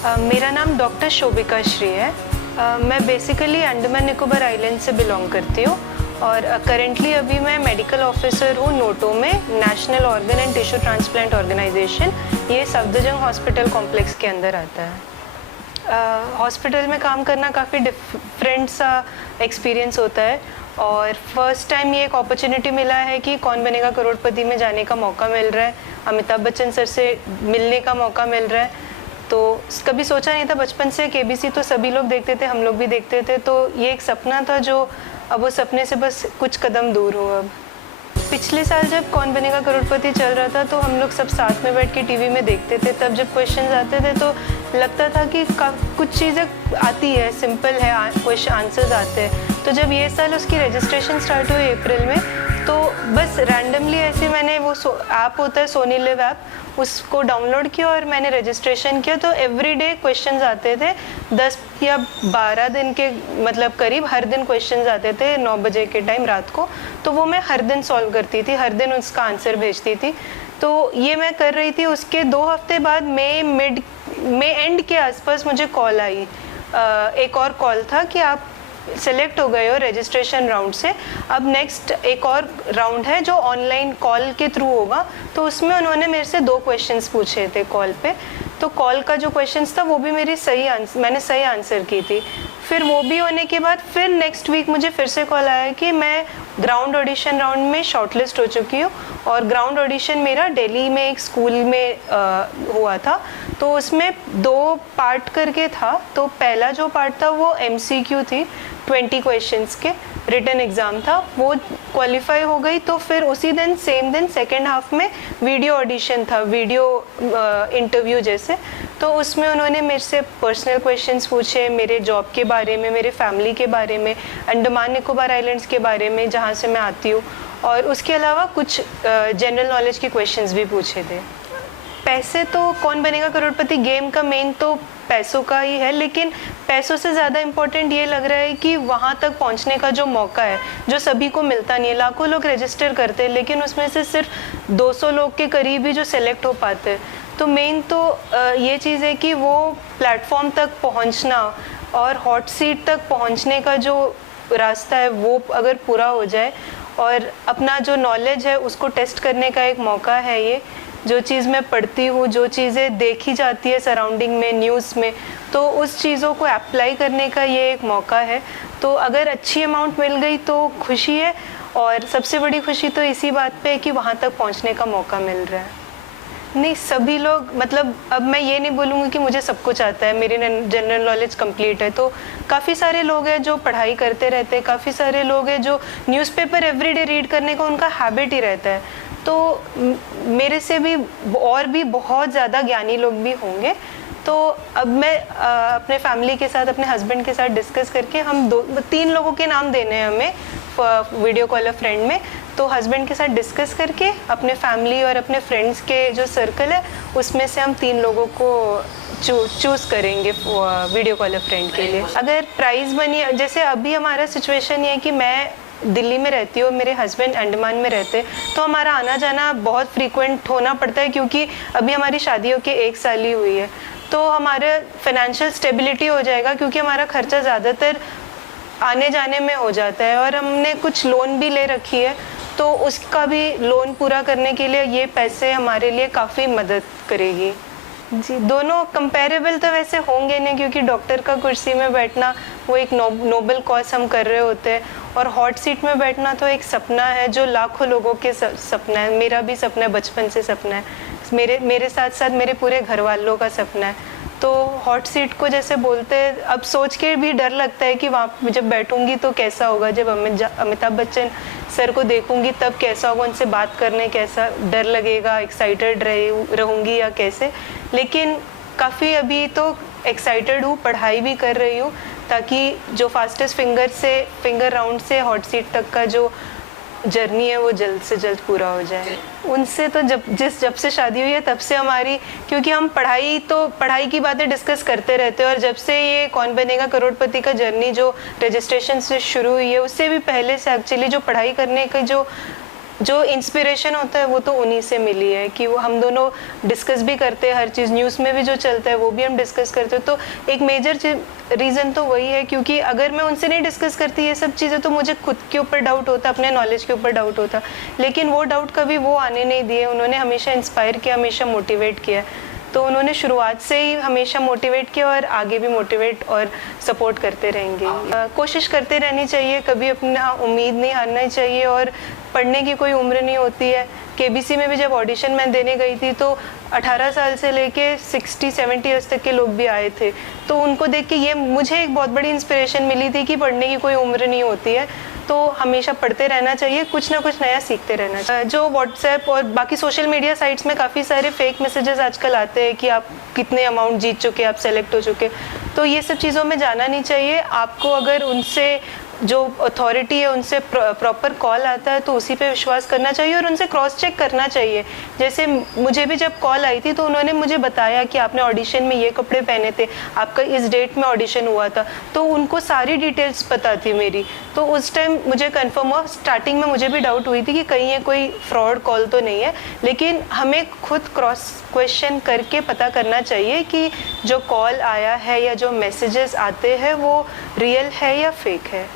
मेरा नाम डॉक्टर शोभिका श्री है। मैं बेसिकली अंडमान निकोबार आइलैंड से बिलोंग करती हूँ और करेंटली अभी मैं मेडिकल ऑफिसर हूँ नोटो में, national organ and tissue transplant organisation. ये सफदरजंग हॉस्पिटल कॉम्प्लेक्स के अंदर आता है। हॉस्पिटल में काम करना काफ़ी डिफरेंट सा एक्सपीरियंस होता है और फर्स्ट टाइम ये एक अपॉर्चुनिटी मिला है कि कौन बनेगा करोड़पति में जाने का मौका मिल रहा है, अमिताभ बच्चन सर से मिलने का मौका मिल रहा है। तो कभी सोचा नहीं था, बचपन से केबीसी तो सभी लोग देखते थे, हम लोग भी देखते थे, तो ये एक सपना था जो अब वो सपने से बस कुछ कदम दूर हो। अब पिछले साल जब कौन बनेगा करोड़पति चल रहा था तो हम लोग सब साथ में बैठ के टीवी में देखते थे। तब जब क्वेश्चंस आते थे तो लगता था कि कुछ चीज़ें आती है, सिंपल है, क्वेश्चन आंसर्स आते हैं। तो जब ये साल उसकी रजिस्ट्रेशन स्टार्ट हुई अप्रैल में, तो बस रैंडमली ऐसे मैंने वो ऐप होता है सोनी लिव ऐप, उसको डाउनलोड किया और मैंने रजिस्ट्रेशन किया। तो एवरीडे क्वेश्चंस आते थे, 10 या 12 दिन के मतलब करीब हर दिन क्वेश्चंस आते थे 9 बजे के टाइम रात को। तो वो मैं हर दिन सॉल्व करती थी, हर दिन उसका आंसर भेजती थी। तो ये मैं कर रही थी। उसके 2 हफ्ते बाद मई एंड के आसपास मुझे कॉल आई, एक और कॉल था कि आप सेलेक्ट हो गए हो रजिस्ट्रेशन राउंड से, अब नेक्स्ट एक और राउंड है जो ऑनलाइन कॉल के थ्रू होगा। तो उसमें उन्होंने मेरे से 2 क्वेश्चंस पूछे थे कॉल पे। तो कॉल का जो क्वेश्चंस था वो भी मैंने सही आंसर की थी। फिर वो भी होने के बाद फिर नेक्स्ट वीक मुझे फिर से कॉल आया कि मैं ग्राउंड ऑडिशन राउंड में शॉर्टलिस्ट हो चुकी हूँ। और ग्राउंड ऑडिशन मेरा दिल्ली में एक स्कूल में हुआ था। तो उसमें 2 पार्ट करके था। तो पहला जो पार्ट था वो MCQ थी, 20 क्वेश्चंस के रिटन एग्ज़ाम था, वो क्वालिफाई हो गई। तो फिर उसी दिन सेम दिन सेकेंड हाफ में वीडियो ऑडिशन था, वीडियो इंटरव्यू जैसे। तो उसमें उन्होंने मेरे से पर्सनल क्वेश्चंस पूछे, मेरे जॉब के बारे में, मेरे फैमिली के बारे में, अंडमान निकोबार आइलैंड्स के बारे में जहाँ से मैं आती हूँ, और उसके अलावा कुछ जनरल नॉलेज के क्वेश्चंस भी पूछे थे। पैसे तो कौन बनेगा करोड़पति गेम का मेन तो पैसों का ही है, लेकिन पैसों से ज़्यादा इम्पोर्टेंट ये लग रहा है कि वहाँ तक पहुँचने का जो मौका है जो सभी को मिलता नहीं है। लाखों लोग रजिस्टर करते हैं लेकिन उसमें से सिर्फ 200 लोग के करीब ही जो सेलेक्ट हो पाते हैं। तो मेन तो ये चीज़ है कि वो प्लेटफॉर्म तक पहुँचना और हॉट सीट तक पहुँचने का जो रास्ता है वो अगर पूरा हो जाए और अपना जो नॉलेज है उसको टेस्ट करने का एक मौका है ये। जो चीज़ मैं पढ़ती हूँ, जो चीज़ें देखी जाती है सराउंडिंग में, न्यूज़ में, तो उस चीज़ों को अप्लाई करने का ये एक मौका है। तो अगर अच्छी अमाउंट मिल गई तो खुशी है, और सबसे बड़ी खुशी तो इसी बात पे है कि वहाँ तक पहुँचने का मौका मिल रहा है। नहीं, सभी लोग, मतलब अब मैं ये नहीं बोलूँगी कि मुझे सब कुछ आता है, मेरी जनरल नॉलेज कंप्लीट है। तो काफ़ी सारे लोग हैं जो पढ़ाई करते रहते हैं, काफ़ी सारे लोग हैं जो न्यूज़पेपर एवरीडे रीड करने का उनका हैबिट ही रहता है। तो मेरे से भी और भी बहुत ज़्यादा ज्ञानी लोग भी होंगे। तो अब मैं अपने फैमिली के साथ, अपने हस्बैंड के साथ डिस्कस करके हम 3 लोगों के नाम देने हैं हमें वीडियो कॉल अ फ्रेंड में। तो हस्बैंड के साथ डिस्कस करके अपने फैमिली और अपने फ्रेंड्स के जो सर्कल है उसमें से हम 3 लोगों को चूज़ करेंगे वीडियो कॉल अ फ्रेंड के लिए। अगर प्राइज़ बनी, जैसे अभी हमारा सिचुएशन ये है कि मैं दिल्ली में रहती हूँ, मेरे हस्बैंड अंडमान में रहते, तो हमारा आना जाना बहुत फ्रीक्वेंट होना पड़ता है क्योंकि अभी हमारी शादियों के 1 साल ही हुई है। तो हमारा फाइनेंशियल स्टेबिलिटी हो जाएगा क्योंकि हमारा खर्चा ज़्यादातर आने जाने में हो जाता है, और हमने कुछ लोन भी ले रखी है। तो उसका भी लोन पूरा करने के लिए ये पैसे हमारे लिए काफ़ी मदद करेगी। जी, दोनों कंपैरेबल तो वैसे होंगे नहीं क्योंकि डॉक्टर का कुर्सी में बैठना वो एक नोबल कॉज हम कर रहे होते हैं, और हॉट सीट में बैठना तो एक सपना है जो लाखों लोगों के सपना है। मेरा भी सपना है, बचपन से सपना है, मेरे साथ साथ मेरे पूरे घर वालों का सपना है। तो हॉट सीट को जैसे बोलते हैं, अब सोच के भी डर लगता है कि वहाँ जब बैठूंगी तो कैसा होगा, जब अमिताभ बच्चन सर को देखूंगी तब कैसा होगा, उनसे बात करने कैसा डर लगेगा, एक्साइटेड रहूँगी या कैसे। लेकिन काफ़ी अभी तो एक्साइटेड हूँ, पढ़ाई भी कर रही हूँ ताकि जो फास्टेस्ट फिंगर राउंड से हॉट सीट तक का जो जर्नी है वो जल्द से जल्द पूरा हो जाए। उनसे तो जब से शादी हुई है तब से हमारी, क्योंकि हम पढ़ाई की बातें डिस्कस करते रहते हैं, और जब से ये कौन बनेगा करोड़पति का जर्नी जो रजिस्ट्रेशन से शुरू हुई है उससे भी पहले से एक्चुअली जो पढ़ाई करने का जो जो इंस्पिरेशन होता है वो तो उन्हीं से मिली है कि वो हम दोनों डिस्कस भी करते हैं हर चीज़, न्यूज़ में भी जो चलता है वो भी हम डिस्कस करते हैं। तो एक मेजर रीज़न तो वही है, क्योंकि अगर मैं उनसे नहीं डिस्कस करती ये सब चीज़ें तो मुझे खुद के ऊपर डाउट होता, अपने नॉलेज के ऊपर डाउट होता, लेकिन वो डाउट कभी वो आने नहीं दिए। उन्होंने हमेशा इंस्पायर किया, हमेशा मोटिवेट किया। तो उन्होंने शुरुआत से ही हमेशा मोटिवेट किया और आगे भी मोटिवेट और सपोर्ट करते रहेंगे। कोशिश करते रहनी चाहिए, कभी अपना उम्मीद नहीं हारना चाहिए, और पढ़ने की कोई उम्र नहीं होती है। केबीसी में भी जब ऑडिशन मैं देने गई थी तो 18 साल से लेके 60-70 ईयर्स तक के लोग भी आए थे। तो उनको देख के ये मुझे एक बहुत बड़ी इंस्पिरेशन मिली थी कि पढ़ने की कोई उम्र नहीं होती है, तो हमेशा पढ़ते रहना चाहिए, कुछ ना कुछ नया सीखते रहना चाहिए। जो व्हाट्सएप और बाकी सोशल मीडिया साइट्स में काफ़ी सारे फेक मैसेजेस आजकल आते हैं कि आप कितने अमाउंट जीत चुके, आप सेलेक्ट हो चुके, तो ये सब चीज़ों में जाना नहीं चाहिए। आपको अगर उनसे जो अथॉरिटी है उनसे प्रॉपर कॉल आता है तो उसी पे विश्वास करना चाहिए और उनसे क्रॉस चेक करना चाहिए। जैसे मुझे भी जब कॉल आई थी तो उन्होंने मुझे बताया कि आपने ऑडिशन में ये कपड़े पहने थे, आपका इस डेट में ऑडिशन हुआ था, तो उनको सारी डिटेल्स पता थी मेरी। तो उस टाइम मुझे कंफर्म हुआ। स्टार्टिंग में मुझे भी डाउट हुई थी कि कहीं ये कोई फ्रॉड कॉल तो नहीं है, लेकिन हमें खुद क्रॉस क्वेश्चन करके पता करना चाहिए कि जो कॉल आया है या जो मैसेजेस आते हैं वो रियल है या फेक है।